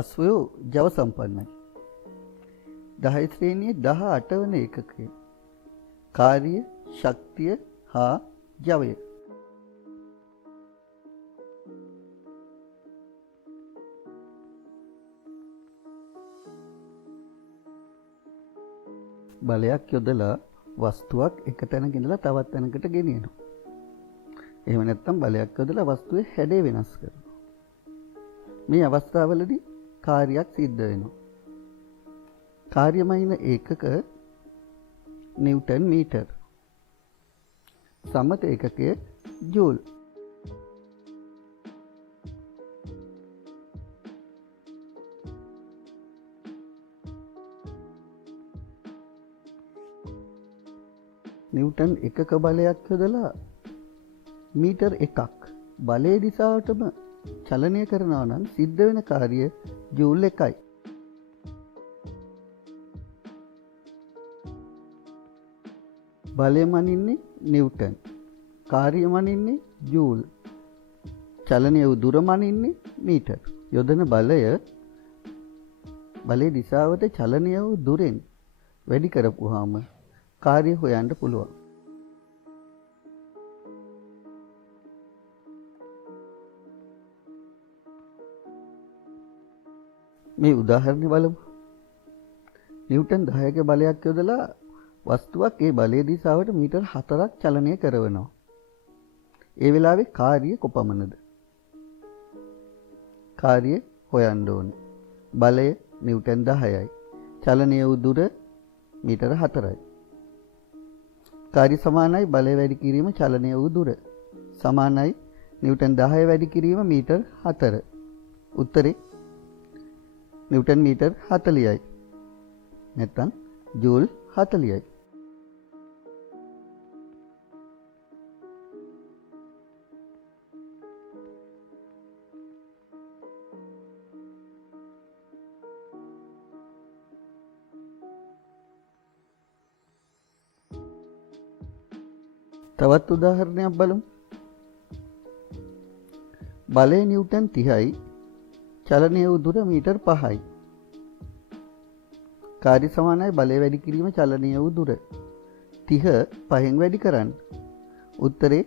අශ්වයෝ ජව සම්පන්නයි. 10 ශ්‍රේණියේ 18 වන ඒකකය. කාර්ය, ශක්තිය හා ජවය. බලයක් යොදලා වස්තුවක් එක තැනක ඉඳලා තවත් තැනකට ගෙනියනවා. එහෙම නැත්නම් බලයක් යොදලා වස්තුවේ හැඩය වෙනස් කරනවා. මේ අවස්ථාවවලදී කාර්යයක් සිද්ධ වෙනවා. කාර්යමයින ඒකක නිව්ටන් මීටර. සම්මත ඒකකය ජූල්. නිව්ටන් එකක බලයක් යොදලා මීටර් එකක් බලයේ දිශාවටම චලනය කරනවා නම් සිද්ධ වෙන කාර්ය ජූල් 1යි. බලය මනින්නේ නිව්ටන්. කාර්ය මනින්නේ ජූල්. චලනය වූ දුර මනින්නේ මීටර්. යොදන බලයේ දිශාවට චලනය වූ දුරෙන් වැඩි කරපුවාම කාර්ය හොයන්න පුළුවන්. මේ උදාහරණය බලමු. නිව්ටන් 10ක බලයක් යොදලා වස්තුවක් ඒ බලයේ දිශාවට මීටර් 4ක් චලනය කරනවා. ඒ වෙලාවේ කාර්ය කොපමණද? කාර්ය හොයන්න ඕනේ. බලය නිව්ටන් 10යි. චලනය වූ දුර මීටර 4යි. කාර්ය සමානයි බලය වැඩි කිරීම චලනය වූ දුර. සමානයි නිව්ටන් 10 වැඩි කිරීම මීටර් 4. උත්තරේ නිව්ටන් මීටර් 40යි. නැත්නම් ජූල් 40යි. තවත් උදාහරණයක් බලමු. බලය නිව්ටන් 30යි. චලනය වූ දුර මීටර් 5යි. කාර්ය සමානයි බලය වැඩි කිරීම චලනය වූ දුර. 30 5න් වැඩි කරන්න. උත්තරේ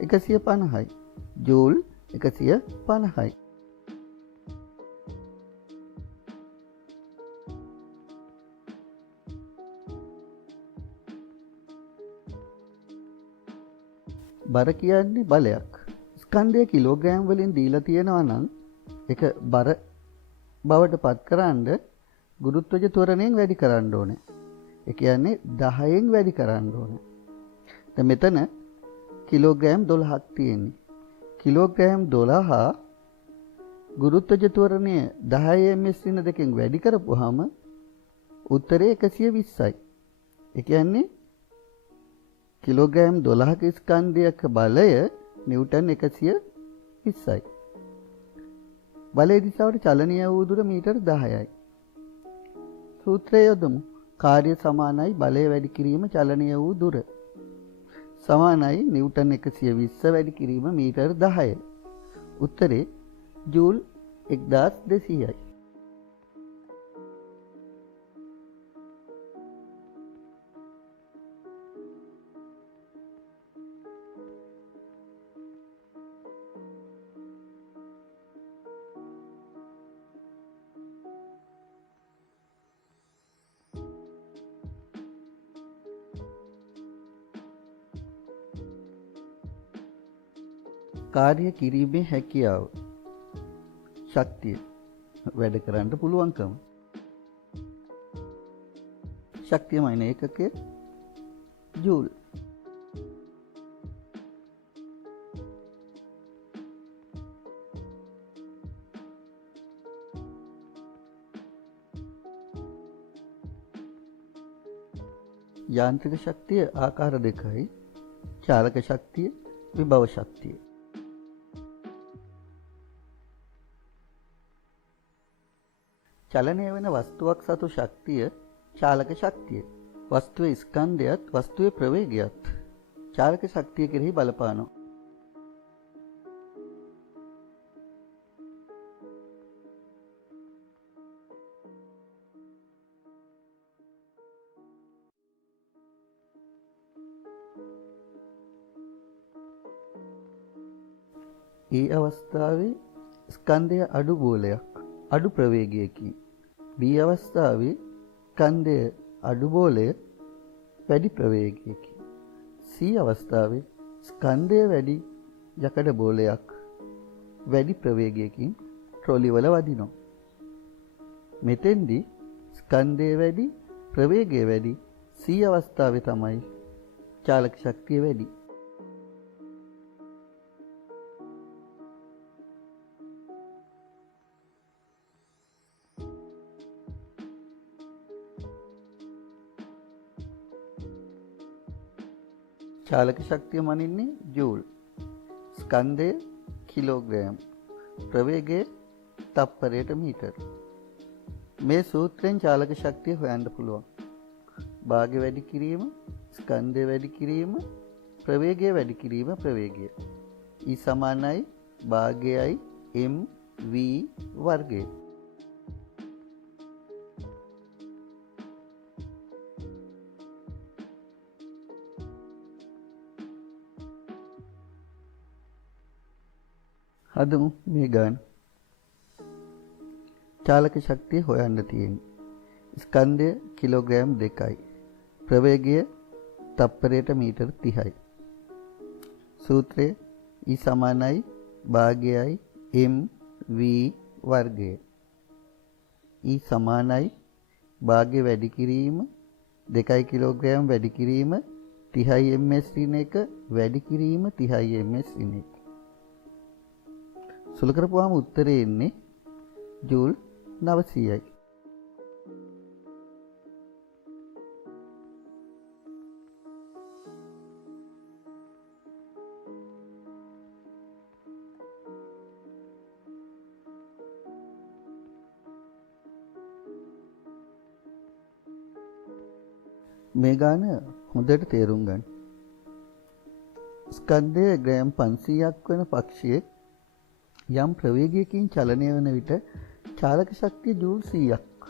150යි. ජූල් 150යි. බර කියන්නේ බලයක්. ස්කන්ධය කිලෝග්‍රෑම් වලින් දීලා තියෙනවා නම් ඒක බර බවට පත් කරන්න ගුරුත්වජ ත්වරණයෙන් වැඩි කරන්න ඕනේ. ඒ කියන්නේ 10න් වැඩි කරන්න ඕනේ. දැන් මෙතන කිලෝග්‍රෑම් 12ක් තියෙන්නේ. කිලෝග්‍රෑම් 12 ගුරුත්වජ ත්වරණය 10 ms වෙන දෙකෙන් වැඩි කරපුවාම උත්තරේ 120යි. ඒ කියන්නේ කිලෝග්‍රෑම් 12ක ස්කන්ධයක බලය නිව්ටන් 120යි. බලයේ දිශාවට චලනය වූ දුර මීටර් 10යි. සූත්‍රය යොදමු. කාර්ය සමානයි බලය වැඩි කිරීම චලනය වූ දුර. සමානයි නිව්ටන් 120 වැඩි කිරීම මීටර් 10. උත්තරේ ජූල් 1200යි. කාර්ය කිරීමේ හැකියාව. ශක්තිය වැඩ කරන්න පුළුවන්කම. ශක්තියමයින ඒකකය ජූල්. යාන්ත්‍රික ශක්තිය ආකාර දෙකයි. චාලක ශක්තිය, විභව ශක්තිය. චලනය වෙන වස්තුවක් සතු ශක්තිය චාලක ශක්තිය. වස්තුවේ ස්කන්ධයත් වස්තුවේ ප්‍රවේගයත් චාලක ශක්තිය කෙරෙහි බලපානවා. ඒ අවස්ථාවේ ස්කන්ධය අඩු බෝලයක් අඩු ප්‍රවේගයකින්. B අවස්ථාවේ ස්කන්ධය අඩු බෝලය වැඩි ප්‍රවේගයකින්. C අවස්ථාවේ ස්කන්ධය වැඩි යකඩ බෝලයක් වැඩි ප්‍රවේගයකින් ට්‍රොලි වල වදිනවා. මෙතෙන්දී ස්කන්ධය වැඩි ප්‍රවේගය වැඩි C අවස්ථාවේ තමයි චාලක ශක්තිය වැඩි. චාලක ශක්තිය මනින්නේ ජූල්. ස්කන්ධය කිලෝග්‍රෑම්. ප්‍රවේගය තප්පරයට මීටර. මේ සූත්‍රයෙන් චාලක ශක්තිය හොයන්න පුළුවන්. භාගය වැඩි කිරීම, ස්කන්ධය වැඩි කිරීම, ප්‍රවේගය වැඩි කිරීම ප්‍රවේගය. E සමානයි භාගයයි mv වර්ගය. හදමු මේ ගාන. චාලක ශක්තිය හොයන්න තියෙන්නේ. ස්කන්ධය කිලෝග්‍රෑම් 2යි. ප්‍රවේගය තප්පරයට මීටර 30යි. සූත්‍රය E සමානයි භාගයයි mv වර්ගය. E සමානයි භාගය වැඩි කිරීම 2 කිලෝග්‍රෑම් වැඩි කිරීම 30 ms ඍණ 1 වැඩි කිරීම 30 ms ඍණ 1. සුළු කරපුවාම උත්තරේ එන්නේ ජූල් 900යි. මේ ගාන හොඳට තේරුම් ගන්න. ස්කන්ධය ග්‍රෑම් 500ක් වෙන පක්ෂියෙක් යම් ප්‍රවේගයකින් චලනය වන විට චාලක ශක්තිය ජූල් 100ක්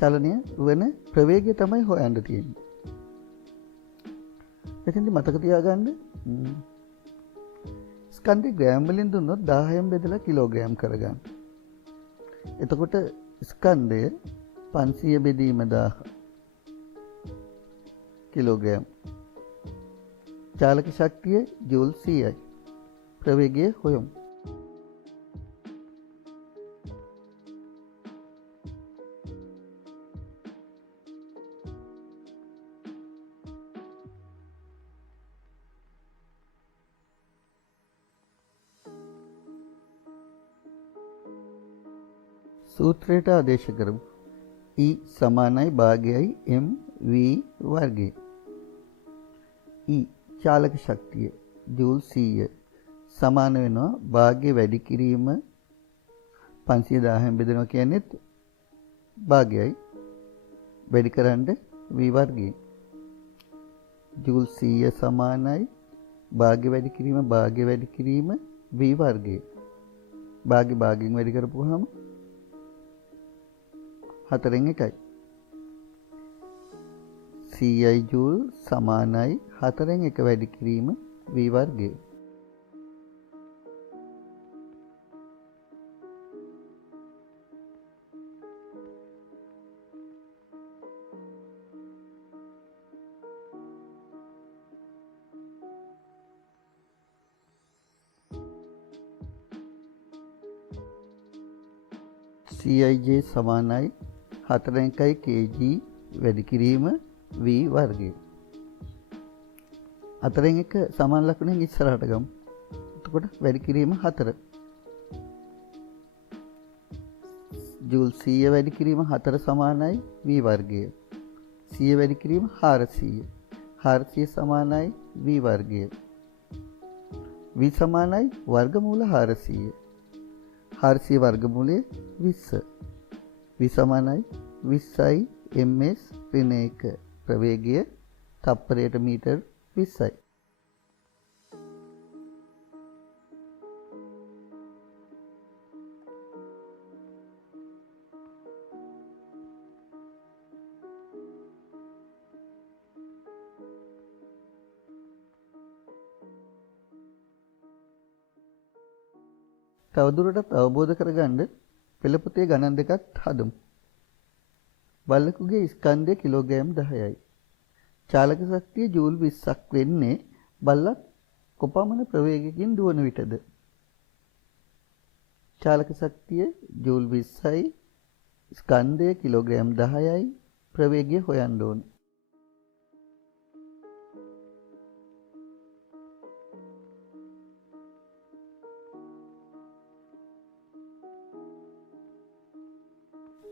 චලනය වන ප්‍රවේගය තමයි හොයන්න තියෙන්නේ. එතෙන්දි මතක තියාගන්න ස්කන්ධය ග්‍රෑම් වලින් දුන්නොත් 10න් බෙදලා කිලෝග්‍රෑම් කරගන්න. එතකොට ස්කන්ධය 500 බෙදීම 1000 කිලෝග්‍රෑම්. චාලක ශක්තිය ජූල් 100යි. ප්‍රවේගය හොයමු. සූත්‍රයට ආදේශ කරමු. E සමානයි භාගයයි mv වර්ගය. E චාලක ශක්තිය ජූල් 100 සමාන වෙනවා භාගය වැඩි කිරීම 500,000න් බෙදෙනවා කියන්නේත් භාගයයි වැඩි කරන්න v වර්ගය. ජූල් 100 සමානයි භාගය වැඩි කිරීම v වර්ගය. භාගය භාගයෙන් වැඩි කරපුවාම 4න් 1යි. 100යි ජූල් සමානයි 4න් 1 වැඩි කිරීම v වර්ගය. CIJ සමානයි 4න් 1යි kg වැඩි කිරීම v වර්ගය. 4න් 1 සමාන ලකුණෙන් ඉස්සරහට ගමු. එතකොට වැඩි කිරීම 4. ජූල් 100 වැඩි කිරීම 4 සමානයි v වර්ගය. 100 වැඩි කිරීම 400. 400 සමානයි v වර්ගය. v සමානයි වර්ගමූල 400. 400 වර්ගමූලය 20. v සමානයි 20යි ms ඍණ 1. ප්‍රවේගය තප්පරයට මීටර 20යි. තවදුරටත් අවබෝධ කරගන්න පෙළපොතේ ගණන් දෙකක් හදමු. බල්ලෙකුගේ ස්කන්ධය කිලෝග්‍රෑම් 10යි. චාලක ශක්තිය ජූල් 20ක් වෙන්නේ බල්ලක් කොපමණ ප්‍රවේගයකින් දුවන විටද? චාලක ශක්තිය ජූල් 20යි, ස්කන්ධය කිලෝග්‍රෑම් 10යි, ප්‍රවේගය හොයන්න ඕනේ.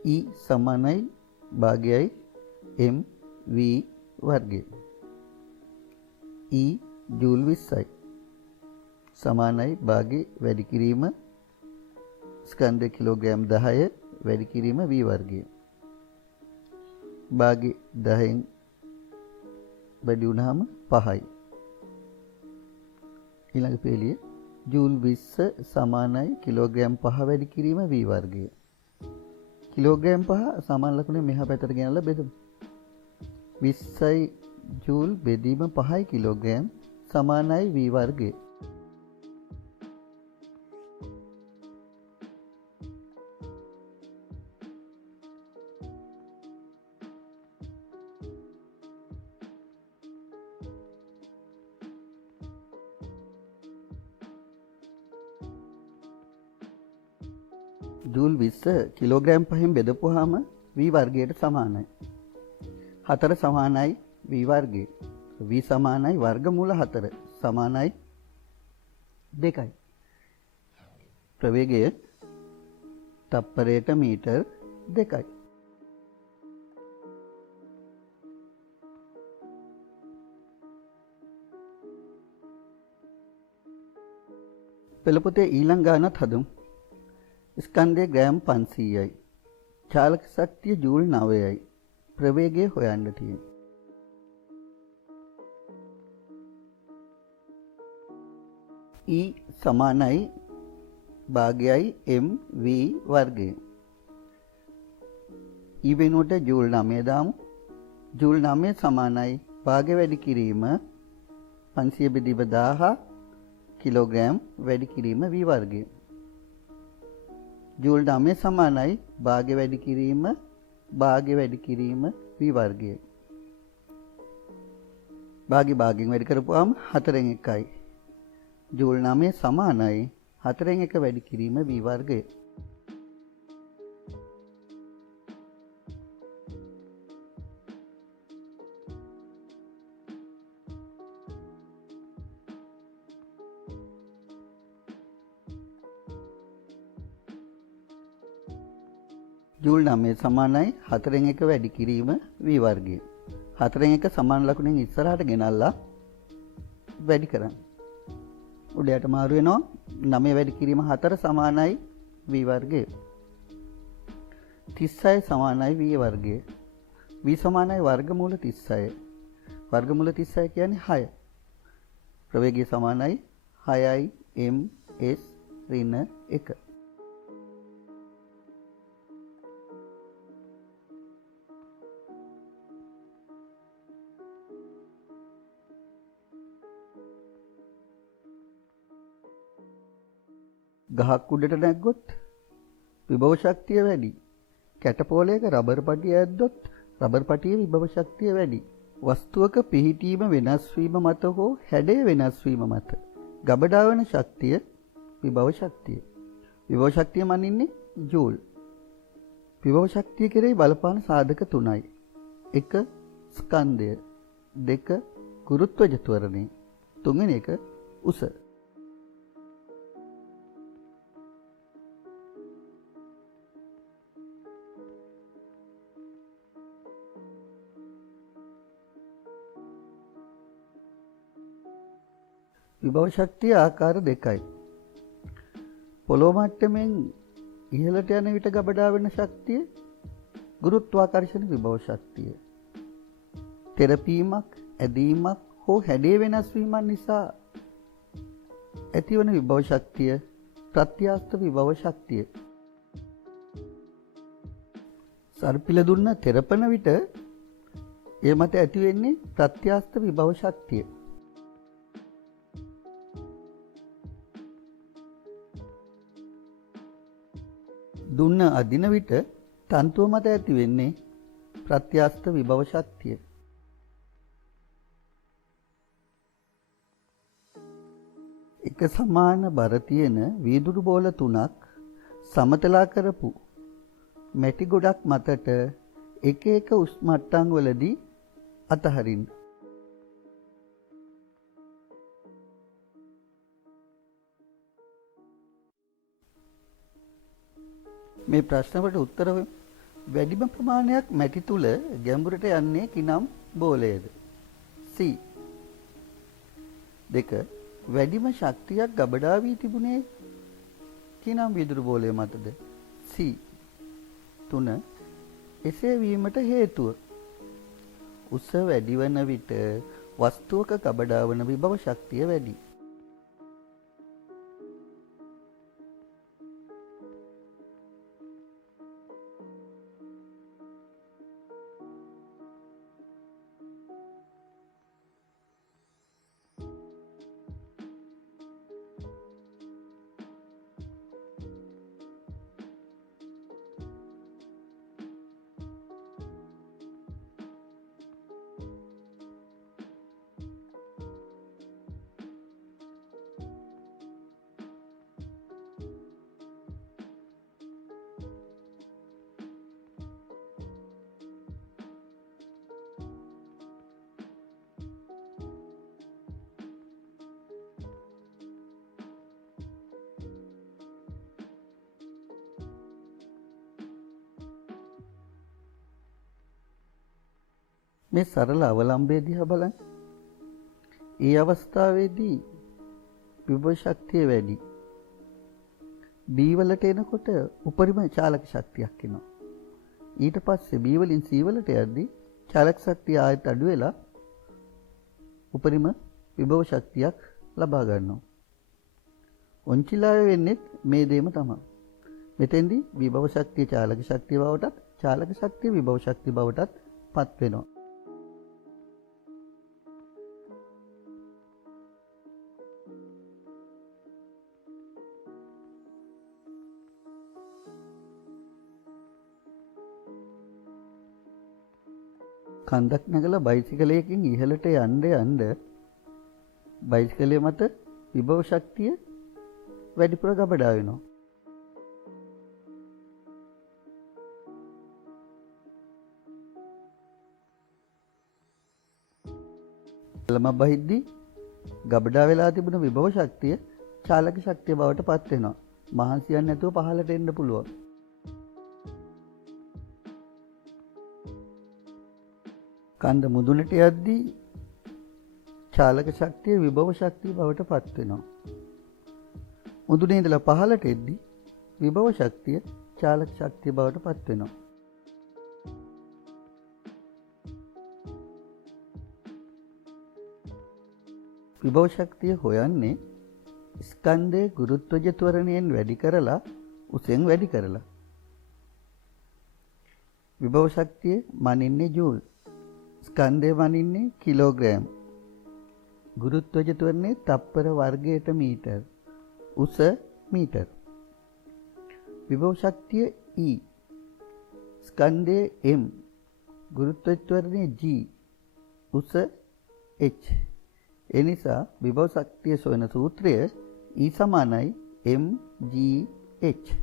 E සමානයි භාගයයි mv වර්ගය. E ජූල් 20යි සමානයි භාගයේ වැඩි කිරීම ස්කන්ධ කිලෝග්‍රෑම් 10 වැඩි කිරීම v වර්ගය. භාගයේ 10න් වැඩි වුණාම 5යි. ඊළඟ පෙළිය ජූල් 20 සමානයි කිලෝග්‍රෑම් 5 වැඩි කිරීම v වර්ගය. කිලෝග්‍රෑම් 5 සමාන ලකුණේ මෙහා පැත්තට ගෙනල්ලා බෙදමු. 20යි ජූල් බෙදීම 5යි කිලෝග්‍රෑම් සමානයි v වර්ගය. ජූල් 20 කිලෝග්‍රෑම් 5න් බෙදපුවාම v වර්ගයට සමානයි. 4 සමානයි v වර්ගය. v සමානයි වර්ගමූල 4 සමානයි 2යි. ප්‍රවේගය තප්පරයට මීටර් 2යි. පෙළපොතේ ඊළඟ ගානත් හදමු. ස්කන්ධය ග්‍රෑම් 500යි. චාලක ශක්තිය ජූල් 9යි. ප්‍රවේගය හොයන්න තියෙනවා. E සමානයි භාගයයි mv වර්ගය. E වෙනුවට ජූල් 9 දාමු. ජූල් 9 සමානයි භාගය වැඩි කිරීම 500 බෙදීම 1000 කිලෝග්‍රෑම් වැඩි කිරීම v වර්ගය. ජූල් 9 සමානයි භාගය වැඩි කිරීම v වර්ගය. භාගයෙන් වැඩි කරපුවාම 4න් 1යි. ජූල් 9 සමානයි 4න් 1 වැඩි කිරීම v වර්ගය. ජූල් 9 සමානයි 4න් 1 වැඩි කිරීම v වර්ගය. 4න් 1 සමාන ලකුණෙන් ඉස්සරහට ගෙනල්ලා වැඩි කරන්න. උඩයට මාරු වෙනවා 9 වැඩි කිරීම 4 සමානයි v වර්ගය. 36 සමානයි v වර්ගය. v සමානයි වර්ගමූල 36. වර්ගමූල 36 කියන්නේ 6. ප්‍රවේගය සමානයි 6යි ms ඍණ 1. ගහක් උඩට නැග්ගොත් විභව ශක්තිය වැඩි. කැටපෝලයක රබර් පටිය ඇද්දොත් රබර් පටියේ විභව ශක්තිය වැඩි. වස්තුවක පිහිටීම වෙනස් වීම මත හෝ හැඩය වෙනස් වීම මත ගබඩා වන ශක්තිය විභව ශක්තිය. විභව ශක්තිය මනින්නේ ජූල්. විභව ශක්තිය කෙරෙහි බලපාන සාධක 3යි. 1 ස්කන්ධය, 2 ගුරුත්වජ ත්වරණය, 3 එක උස. විභව ශක්තිය ආකාර දෙකයි. පොළොව මට්ටමින් ඉහළට යන විට ගබඩා වෙන ශක්තිය ගුරුත්වාකර්ෂණ විභව ශක්තිය. තෙරපීමක්, ඇදීමක් හෝ හැඩේ වෙනස් වීමක් නිසා ඇතිවන විභව ශක්තිය ප්‍රත්‍යස්ත විභව ශක්තිය. සර්පිල දුන්න තෙරපන විට ඒ මත ඇති වෙන්නේ ප්‍රත්‍යස්ත විභව ශක්තිය. දුන්න අදින විට තන්තුව මත ඇති වෙන්නේ ප්‍රත්‍යස්ත විභව ශක්තිය. එක සමාන බර තියෙන වීදුරු බෝල 3ක් සමතලා කරපු මැටි ගොඩක් මතට එක එක උස් මට්ටම් වලදී අතහරින්න. මේ ප්‍රශ්නවලට උත්තර වැඩිම ප්‍රමාණයක් මැටි තුල ගැඹුරට යන්නේ කිනම් බෝලයේද? C. 2. වැඩිම ශක්තියක් ගබඩා වී තිබුණේ කිනම් වීදුරු බෝලය මතද? C. 3. එසේ වීමට හේතුව උස වැඩි වන විට වස්තුවක ගබඩා වන විභව ශක්තිය වැඩි. මේ සරල අවලම්බය දිහා බලන්න. ඒ අවස්ථාවේදී විභව ශක්තිය වැඩි. B වලට එනකොට උපරිම චාලක ශක්තියක් එනවා. ඊට පස්සේ B වලින් C වලට යද්දී චාලක ශක්තිය ආයෙත් අඩු වෙලා උපරිම විභව ශක්තියක් ලබා ගන්නවා. ඔන්චිලාවේ වෙන්නේ මේ දෙයම තමයි. මෙතෙන්දී විභව ශක්තිය චාලක ශක්තිය බවටත් චාලක ශක්තිය විභව ශක්තිය බවටත් පත් වෙනවා. කන්දක් නැගලා බයිසිකලයකින් ඉහළට යන්න බයිසිකලය මත විභව ශක්තිය වැඩිපුර ගබඩා වෙනවා. ළම බහිද්දී ගබඩා වෙලා තිබුණ විභව ශක්තිය චාලක ශක්තිය බවට පත් වෙනවා. මහන්සියක් නැතුව පහළට එන්න පුළුවන්. කන්ද මුදුනට යද්දී චාලක ශක්තිය විභව ශක්තිය බවට පත් වෙනවා. මුදුනේ ඉඳලා පහළට එද්දී විභව ශක්තිය චාලක ශක්තිය බවට පත් වෙනවා. විභව ශක්තිය හොයන්නේ ස්කන්ධයේ ගුරුත්වජ ත්වරණයෙන් වැඩි කරලා උසෙන් වැඩි කරලා. විභව ශක්තිය මනින්නේ ජූල්. ස්කන්ධය මනින්නේ කිලෝග්‍රෑම්. ගුරුත්වජ ත්වරණය තප්පර වර්ගයට මීටර්. උස මීටර්. විභව ශක්තිය E. ස්කන්ධයේ M. ගුරුත්වජ ත්වරණය G. උස H. එනිසා විභව ශක්තිය සොයන සූත්‍රය E සමානයි mgh.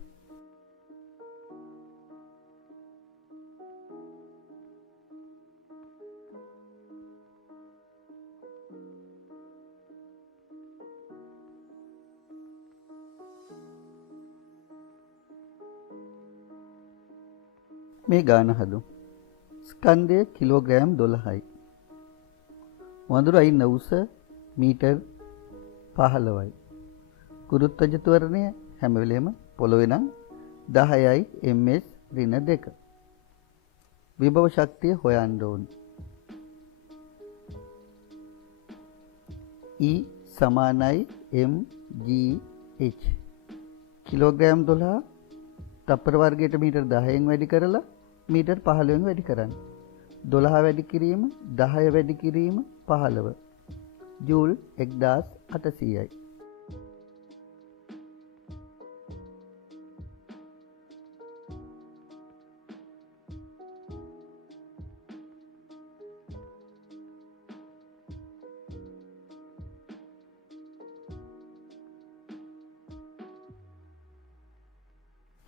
මේ ගාන හදමු. ස්කන්ධය කිලෝග්‍රෑම් 12යි. වඳුරා ඉන්න උස මීටර් 15යි. ගුරුත්වජ ත්වරණය හැම වෙලේම පොළොවේ නම් 10යි ms ඍණ 2. විභව ශක්තිය හොයන්න ඕනේ. E සමානයි mgh. කිලෝග්‍රෑම් 12 තප්පර වර්ගයට මීටර් 10න් වැඩි කරලා මීටර් 15න් වැඩි කරන්න. 12 වැඩි කිරීම 10 වැඩි කිරීම 15. ජූල් 1800යි.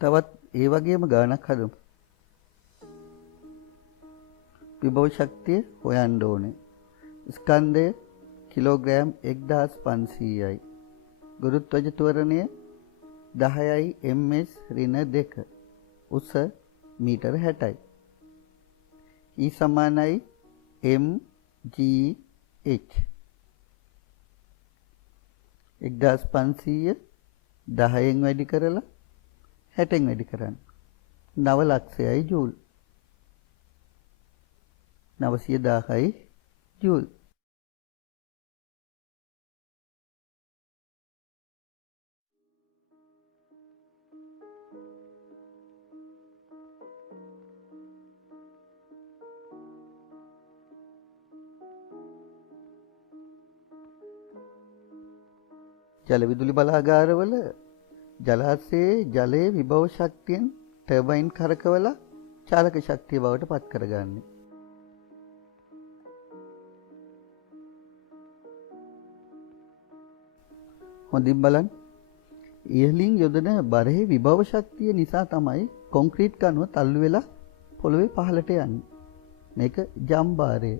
තවත් ඒ වගේම ගානක් හදමු. විභව ශක්තිය හොයන්න ඕනේ. ස්කන්ධය කිලෝග්‍රෑම් 1500යි. ගුරුත්වජ ත්වරණය 10යි ms ඍණ 2. උස මීටර 60යි. E සමානයි mgh. 1500 10න් වැඩි කරලා 60න් වැඩි කරන්න. 9 ලක්ෂයයි ජූල්. 900,000යි ජූල්. ජල විදුලි බලාගාරවල ජලාශයේ ජලයේ විභව ශක්තියෙන් ටර්බයින් කරකවලා චාලක ශක්තිය බවට පත් කරගන්නේ. හොඳින් බලන්න. ඉහළින් යොදන බරහේ විභව ශක්තිය නිසා තමයි කොන්ක්‍රීට් කණුව තල්ලු වෙලා පොළවේ පහළට යන්නේ. මේක ජම්බාරය.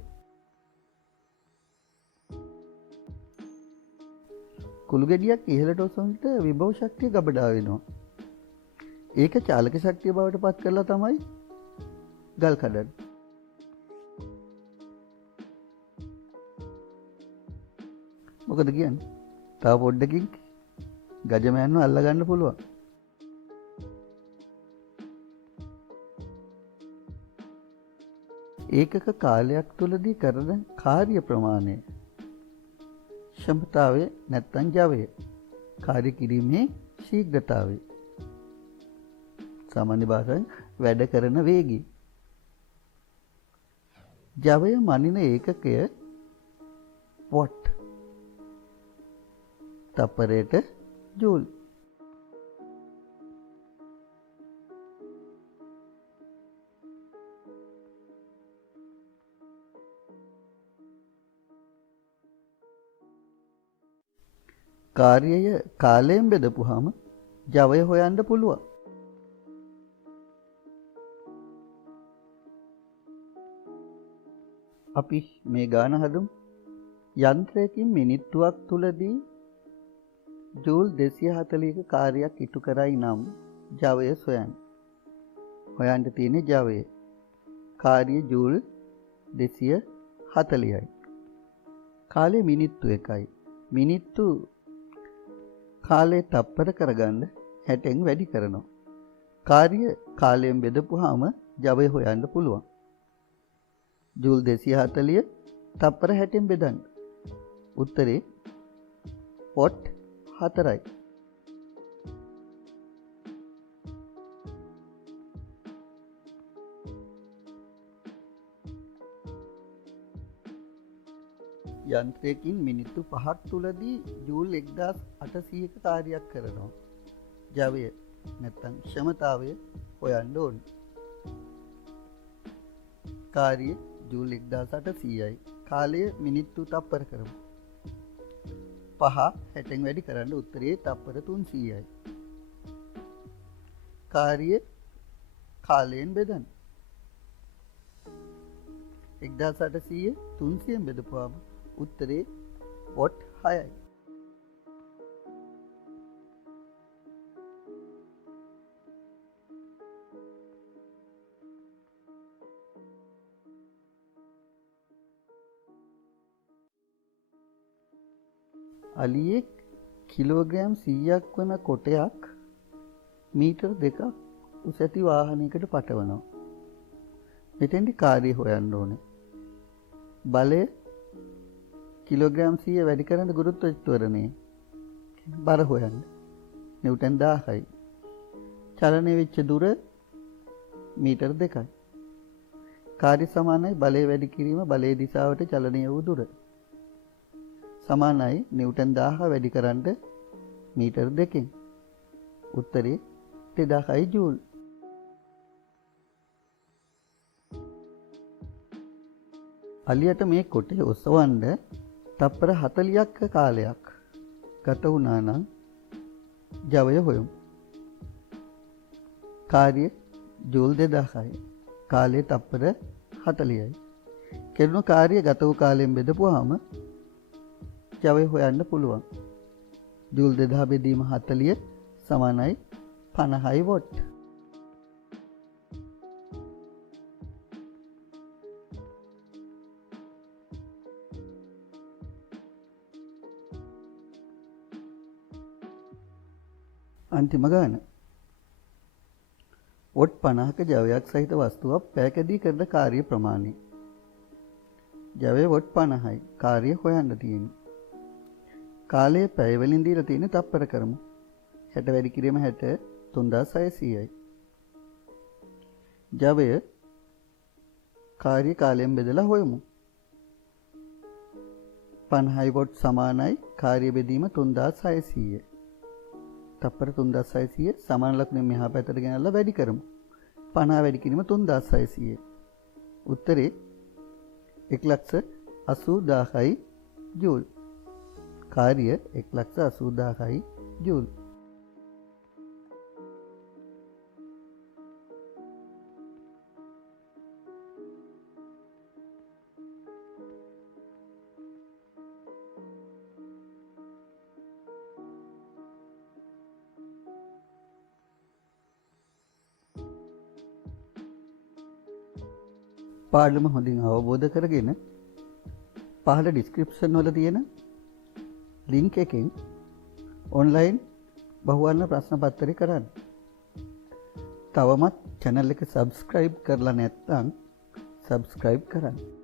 කුළු ගෙඩියක් ඉහළට ඔසවනට විභව ශක්තිය ගබඩා වෙනවා. ඒක චාලක ශක්තිය බවට පත් කරලා තමයි ගල් කඩන්නේ. මොකද කියන්නේ? තව පොඩ්ඩකින් ගජමෑන්ව අල්ලගන්න පුළුවන්. ඒකක කාලයක් තුලදී කරන කාර්ය ප්‍රමාණය ක්ෂමතාවය නැත්නම් ජවය. කාර්ය කිරීමේ ශීඝ්‍රතාවය. සාමාන්‍ය භාෂාවෙන් වැඩ කරන වේගය. ජවය මනින ඒකකය වොට්. තප්පරයට ජූල්. කාර්යය කාලයෙන් බෙදපුවාම ජවය හොයන්න පුළුවන්. අපි මේ ගාන හදමු. යන්ත්‍රයකින් මිනිත්තුවක් තුලදී ජූල් 240ක කාර්යයක් ඉටු කරයි නම් ජවය සොයන්න. හොයන්න තියෙන ජවය. කාර්ය ජූල් 240යි. කාලය මිනිත්තු 1යි. මිනිත්තු කාලේ තප්පර කරගන්න 60න් වැඩි කරනවා. කාර්ය කාලයෙන් බෙදපුවාම ජවය හොයන්න පුළුවන්. ජූල් 240 තප්පර 60න් බෙදන්න. උත්තරේ වොට් 4යි. යන්ත්‍රයකින් මිනිත්තු 5ක් තුලදී ජූල් 1800ක කාර්යයක් කරනවා. ජවය නැත්නම් ක්ෂමතාවය හොයන්න ඕනේ. කාර්යය ජූල් 1800යි. කාලය මිනිත්තු තප්පර කරමු. 5 60න් වැඩි කරන්න උත්තරේ තප්පර 300යි. කාර්යය කාලයෙන් බෙදන්න. 1800 300න් බෙදපුවාම උත්තරේ වොට් 6යි. අලියෙක් කිලෝග්‍රෑම් 100ක් වන කොටයක් මීටර් 2ක් උස ඇති වාහනයකට පටවනවා. මෙතෙන්දි කාර්යය හොයන්න ඕනේ. බලය කිලෝග්‍රෑම් 100 වැඩි කරන ගුරුත්වජ ත්වරණය බර හොයන්න. නිව්ටන් 1000යි. චලනය වෙච්ච දුර මීටර් 2යි. කාර්ය සමානයි බලය වැඩි කිරීම බලයේ දිශාවට චලනය වූ දුර. සමානයි නිව්ටන් 1000 වැඩි කරන්න මීටර් 2කින්. උත්තරේ 2000යි ජූල්. අලියට මේ කොටේ ඔසවන්න තප්පර 40ක කාලයක් ගත වුණා නම් ජවය හොයමු. කාර්ය ජූල් 2000යි. කාලය තප්පර 40යි. කෙරුණු කාර්ය ගත වූ කාලයෙන් බෙදපුවාම ජවය හොයන්න පුළුවන්. ජූල් 2000 බෙදීම 40 සමානයි 50 වොට්. අන්තිම ගාන. වොට් 50ක ජවයක් සහිත වස්තුවක් පැයකදී කරන කාර්ය ප්‍රමාණය. ජවය වොට් 50යි. කාර්ය හොයන්න තියෙන්නේ. කාලය පැය වලින් දීලා තියෙන තප්පර කරමු. 60 වැඩි කිරීම 60 3600යි. ජවය කාර්ය කාලයෙන් බෙදලා හොයමු. 50 වොට් සමානයි කාර්ය බෙදීම 3600. තප්පර 3600 සමාන ලකුණෙන් මෙහා පැත්තට ගෙනල්ලා වැඩි කරමු. 50 වැඩි කිරීම 3600. උත්තරේ 1,80,000යි ජූල්. කාර්ය 1,80,000යි ජූල්. පාඩම හොඳින් අවබෝධ කරගෙන පහළ ඩිස්ක්‍රිප්ෂන් වල තියෙන ලින්ක් එකෙන් ඔන්ලයින් බහුවර්ණ ප්‍රශ්න පත්‍රය කරන්න. තවමත් channel එක subscribe කරලා නැත්නම් subscribe කරන්න.